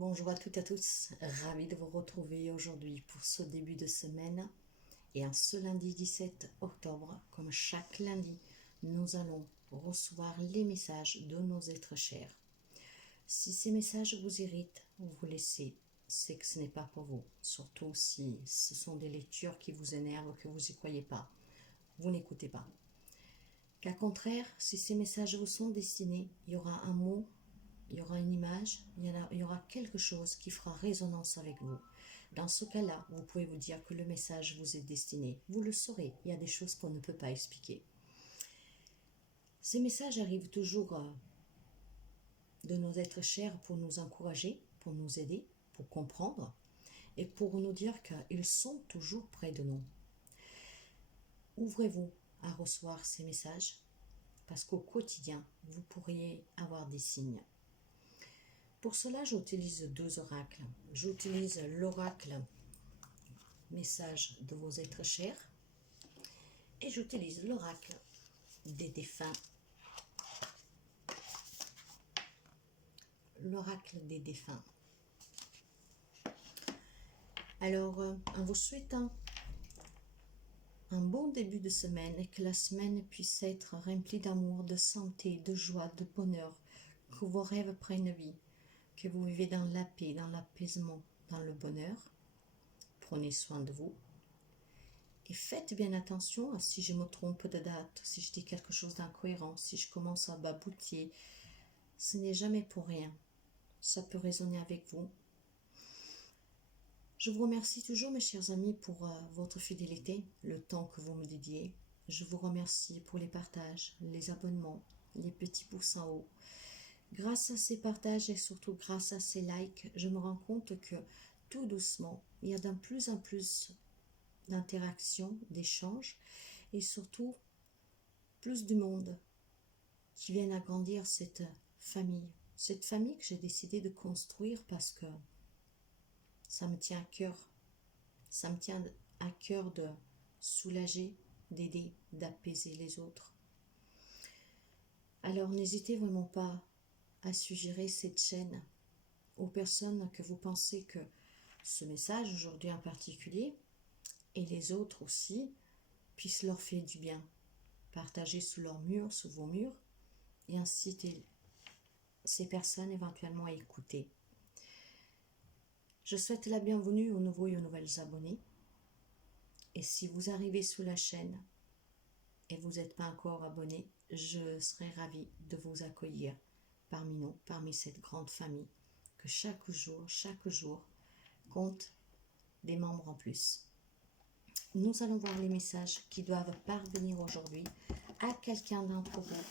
Bonjour à toutes et à tous, ravi de vous retrouver aujourd'hui pour ce début de semaine. Et en ce lundi 17 octobre, comme chaque lundi, nous allons recevoir les messages de nos êtres chers. Si ces messages vous irritent, vous laissez, c'est que ce n'est pas pour vous. Surtout si ce sont des lectures qui vous énervent, que vous n'y croyez pas. Vous n'écoutez pas. Qu'au contraire, si ces messages vous sont destinés, il y aura un mot, il y aura une image, il y aura quelque chose qui fera résonance avec vous. Dans ce cas-là, vous pouvez vous dire que le message vous est destiné. Vous le saurez, il y a des choses qu'on ne peut pas expliquer. Ces messages arrivent toujours de nos êtres chers pour nous encourager, pour nous aider, pour comprendre et pour nous dire qu'ils sont toujours près de nous. Ouvrez-vous à recevoir ces messages parce qu'au quotidien, vous pourriez avoir des signes. Pour cela, j'utilise deux oracles. J'utilise l'oracle message de vos êtres chers et j'utilise l'oracle des défunts. L'oracle des défunts. Alors, en vous souhaitant un bon début de semaine et que la semaine puisse être remplie d'amour, de santé, de joie, de bonheur, que vos rêves prennent vie, que vous vivez dans la paix, dans l'apaisement, dans le bonheur. Prenez soin de vous. Et faites bien attention à si je me trompe de date, si je dis quelque chose d'incohérent, si je commence à baboutier. Ce n'est jamais pour rien. Ça peut résonner avec vous. Je vous remercie toujours, mes chers amis, pour votre fidélité, le temps que vous me dédiez. Je vous remercie pour les partages, les abonnements, les petits pouces en haut. Grâce à ces partages et surtout grâce à ces likes, je me rends compte que tout doucement, il y a de plus en plus d'interactions, d'échanges et surtout plus de monde qui viennent agrandir cette famille que j'ai décidé de construire parce que ça me tient à cœur. Ça me tient à cœur de soulager, d'aider, d'apaiser les autres. Alors n'hésitez vraiment pas à suggérer cette chaîne aux personnes que vous pensez que ce message aujourd'hui en particulier et les autres aussi puissent leur faire du bien. Partagez sous leurs murs, sous vos murs et incitez ces personnes éventuellement à écouter. Je souhaite la bienvenue aux nouveaux et aux nouvelles abonnés. Et si vous arrivez sous la chaîne et vous n'êtes pas encore abonné, je serai ravie de vous accueillir parmi nous, parmi cette grande famille que chaque jour compte des membres en plus. Nous allons voir les messages qui doivent parvenir aujourd'hui à quelqu'un d'entre vous.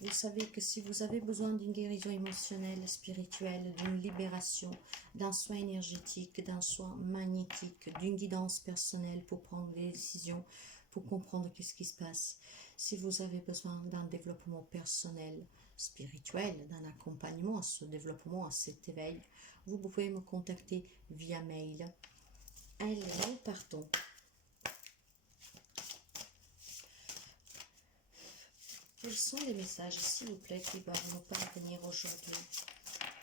Vous savez que si vous avez besoin d'une guérison émotionnelle, spirituelle, d'une libération, d'un soin énergétique, d'un soin magnétique, d'une guidance personnelle pour prendre des décisions, pour comprendre qu'est-ce qui se passe, si vous avez besoin d'un développement personnel, spirituel, d'un accompagnement à ce développement, à cet éveil, vous pouvez me contacter via mail. Allez, nous partons. Quels sont les messages, s'il vous plaît, qui doivent nous parvenir aujourd'hui?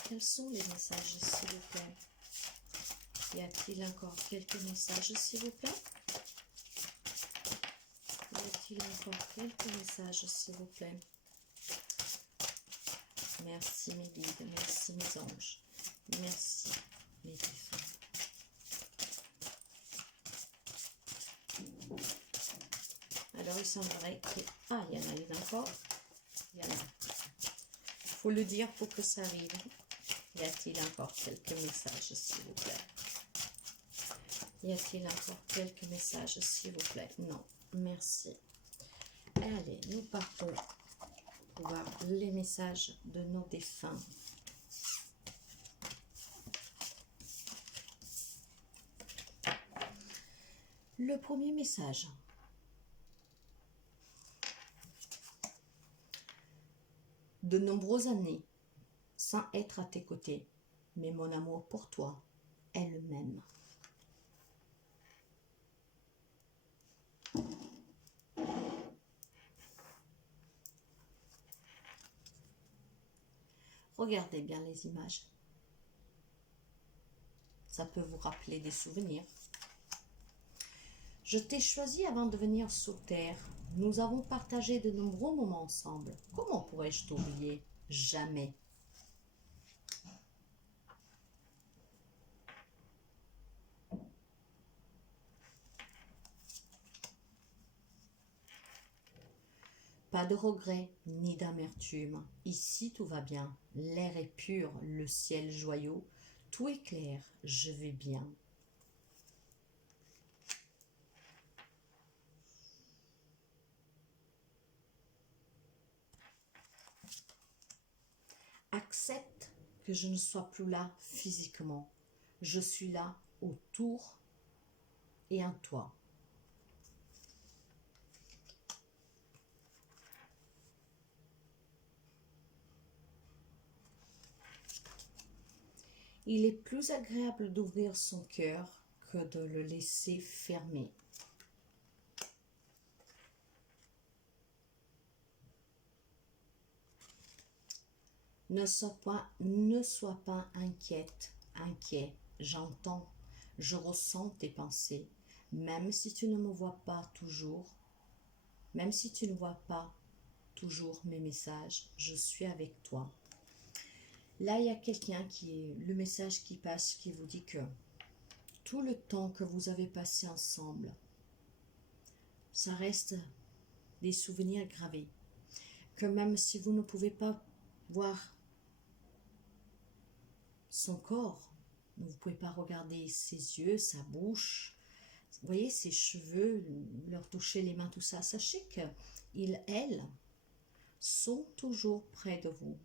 Quels sont les messages, s'il vous plaît? Y a-t-il encore quelques messages, s'il vous plaît? Y a-t-il encore quelques messages, s'il vous plaît? Merci mes guides, merci mes anges, merci mes défunts. Alors il semblerait que... Ah, il y en a une encore. Il y en a. Il faut le dire pour que ça arrive. Y a-t-il encore quelques messages, s'il vous plaît? Y a-t-il encore quelques messages, s'il vous plaît? Non, merci. Allez, nous partons pour voir les messages de nos défunts. Le premier message. De nombreuses années, sans être à tes côtés, mais mon amour pour toi est le même. Regardez bien les images. Ça peut vous rappeler des souvenirs. Je t'ai choisi avant de venir sur Terre. Nous avons partagé de nombreux moments ensemble. Comment pourrais-je t'oublier? Jamais. Pas de regrets ni d'amertume. Ici, tout va bien. L'air est pur, le ciel joyeux. Tout est clair, je vais bien. Accepte que je ne sois plus là physiquement. Je suis là autour et en toi. Il est plus agréable d'ouvrir son cœur que de le laisser fermé. Ne sois pas inquiet. J'entends, je ressens tes pensées. Même si tu ne me vois pas toujours, même si tu ne vois pas toujours mes messages, je suis avec toi. Là, il y a quelqu'un le message qui passe, qui vous dit que tout le temps que vous avez passé ensemble, ça reste des souvenirs gravés. Que même si vous ne pouvez pas voir son corps, vous ne pouvez pas regarder ses yeux, sa bouche, vous voyez, ses cheveux, leur toucher les mains, tout ça. Sachez qu'ils, elles, sont toujours près de vous.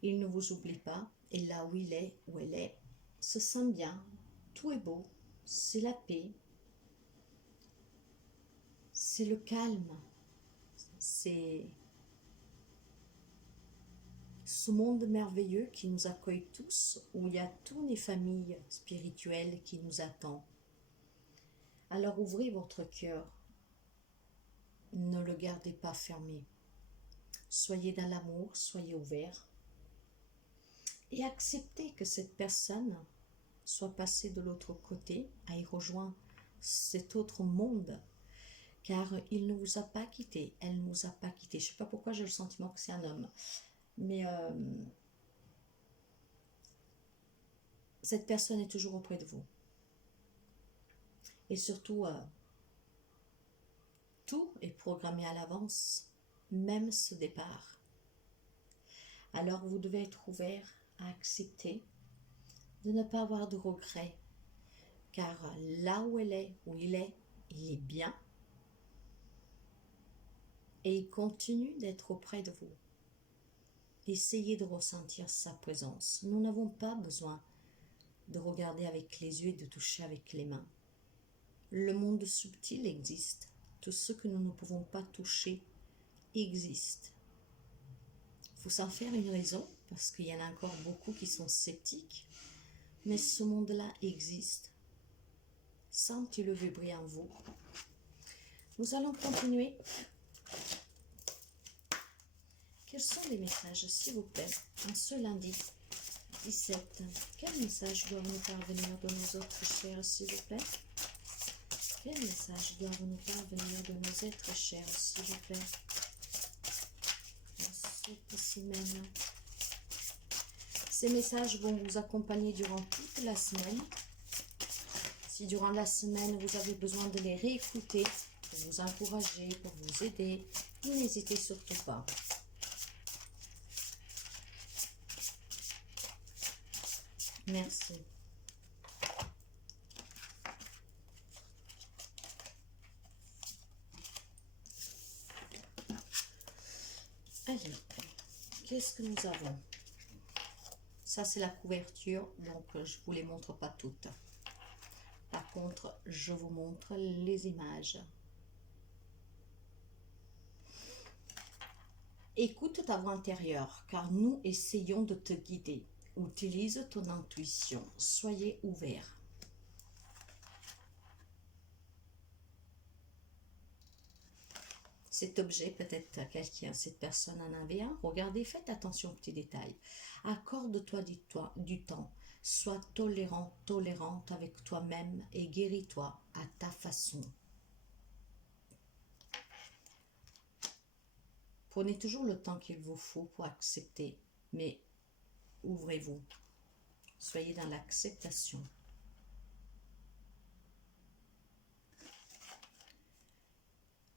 Il ne vous oublie pas, et là où il est, où elle est, se sent bien, tout est beau, c'est la paix, c'est le calme, c'est ce monde merveilleux qui nous accueille tous, où il y a toutes les familles spirituelles qui nous attendent. Alors ouvrez votre cœur, ne le gardez pas fermé. Soyez dans l'amour, soyez ouverts et acceptez que cette personne soit passée de l'autre côté, aille rejoindre cet autre monde, car il ne vous a pas quitté, elle ne vous a pas quitté. Je ne sais pas pourquoi j'ai le sentiment que c'est un homme, mais cette personne est toujours auprès de vous. Et surtout, tout est programmé à l'avance, même ce départ. Alors vous devez être ouvert à accepter de ne pas avoir de regrets, car là où elle est, où il est bien, et il continue d'être auprès de vous. Essayez de ressentir sa présence. Nous n'avons pas besoin de regarder avec les yeux et de toucher avec les mains. Le monde subtil existe. Tout ce que nous ne pouvons pas toucher existe. Il faut s'en faire une raison, parce qu'il y en a encore beaucoup qui sont sceptiques. Mais ce monde-là existe. Sentez-le vibrer en vous. Nous allons continuer. Quels sont les messages, s'il vous plaît, en ce lundi 17? Quels messages doivent nous parvenir de nos autres chers, s'il vous plaît? Quels messages doivent nous parvenir de nos êtres chers, s'il vous plaît, dans cette semaine? Ces messages vont vous accompagner durant toute la semaine. Si durant la semaine, vous avez besoin de les réécouter, pour vous encourager, pour vous aider, n'hésitez surtout pas. Merci. Allez, qu'est-ce que nous avons? Ça, c'est la couverture, donc je ne vous les montre pas toutes. Par contre, je vous montre les images. Écoute ta voix intérieure, car nous essayons de te guider. Utilise ton intuition. Soyez ouvert. Cet objet, peut-être quelqu'un, cette personne en avait un. Regardez, faites attention aux petits détails. Accorde-toi du temps. Sois tolérant, tolérante avec toi-même et guéris-toi à ta façon. Prenez toujours le temps qu'il vous faut pour accepter, mais ouvrez-vous. Soyez dans l'acceptation.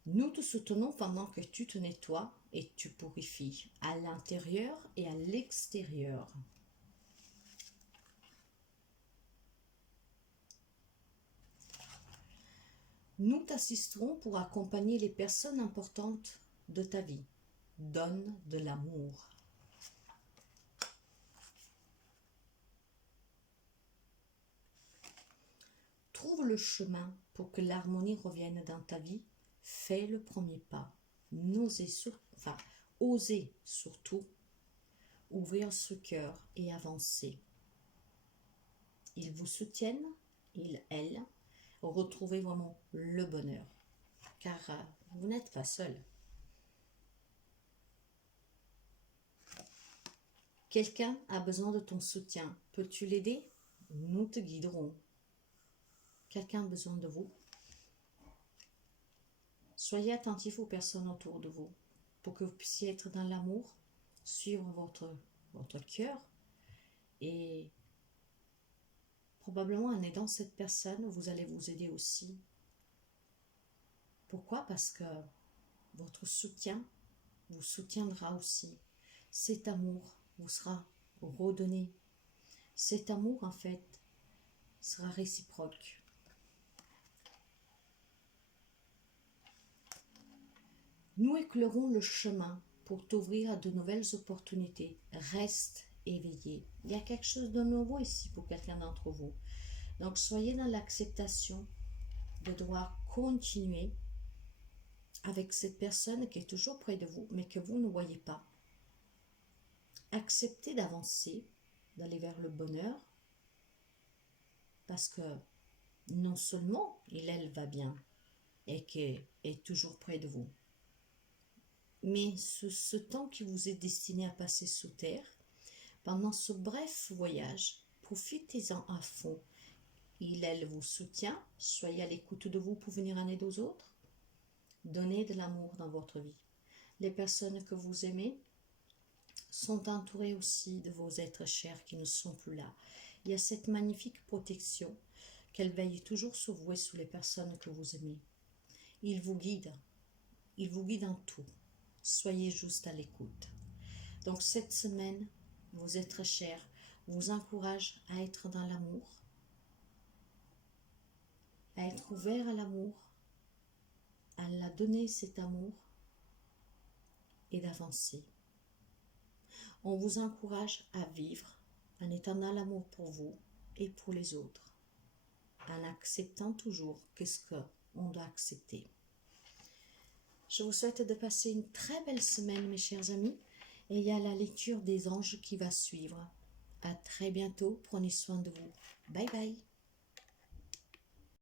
Nous te soutenons pendant que tu te nettoies et tu purifies à l'intérieur et à l'extérieur. Nous t'assisterons pour accompagner les personnes importantes de ta vie. Donne de l'amour. Trouve le chemin pour que l'harmonie revienne dans ta vie. Fais le premier pas. Osez surtout ouvrir ce cœur et avancer. Ils vous soutiennent, elles, retrouvez vraiment le bonheur. Car vous n'êtes pas seul. Quelqu'un a besoin de ton soutien. Peux-tu l'aider? Nous te guiderons. Quelqu'un a besoin de vous? Soyez attentifs aux personnes autour de vous pour que vous puissiez être dans l'amour, suivre votre cœur et probablement en aidant cette personne, vous allez vous aider aussi. Pourquoi? Parce que votre soutien vous soutiendra aussi. Cet amour vous sera redonné. Cet amour, en fait, sera réciproque. Nous éclairons le chemin pour t'ouvrir à de nouvelles opportunités. Reste éveillé. Il y a quelque chose de nouveau ici pour quelqu'un d'entre vous. Donc, soyez dans l'acceptation de devoir continuer avec cette personne qui est toujours près de vous, mais que vous ne voyez pas. Acceptez d'avancer, d'aller vers le bonheur, parce que non seulement elle va bien et qu'elle est toujours près de vous, mais ce temps qui vous est destiné à passer sous terre, pendant ce bref voyage, profitez-en à fond. Elle vous soutient, soyez à l'écoute de vous pour venir en aide aux autres. Donnez de l'amour dans votre vie. Les personnes que vous aimez sont entourées aussi de vos êtres chers qui ne sont plus là. Il y a cette magnifique protection qu'elle veille toujours sur vous et sur les personnes que vous aimez. Il vous guide en tout. Soyez juste à l'écoute. Donc cette semaine, vos êtres chers vous encouragent à être dans l'amour, à être ouvert à l'amour, à la donner cet amour et d'avancer. On vous encourage à vivre en étant dans l'amour pour vous et pour les autres, en acceptant toujours qu'est-ce qu'on doit accepter. Je vous souhaite de passer une très belle semaine, mes chers amis, et il y a la lecture des anges qui va suivre. À très bientôt, prenez soin de vous. Bye bye.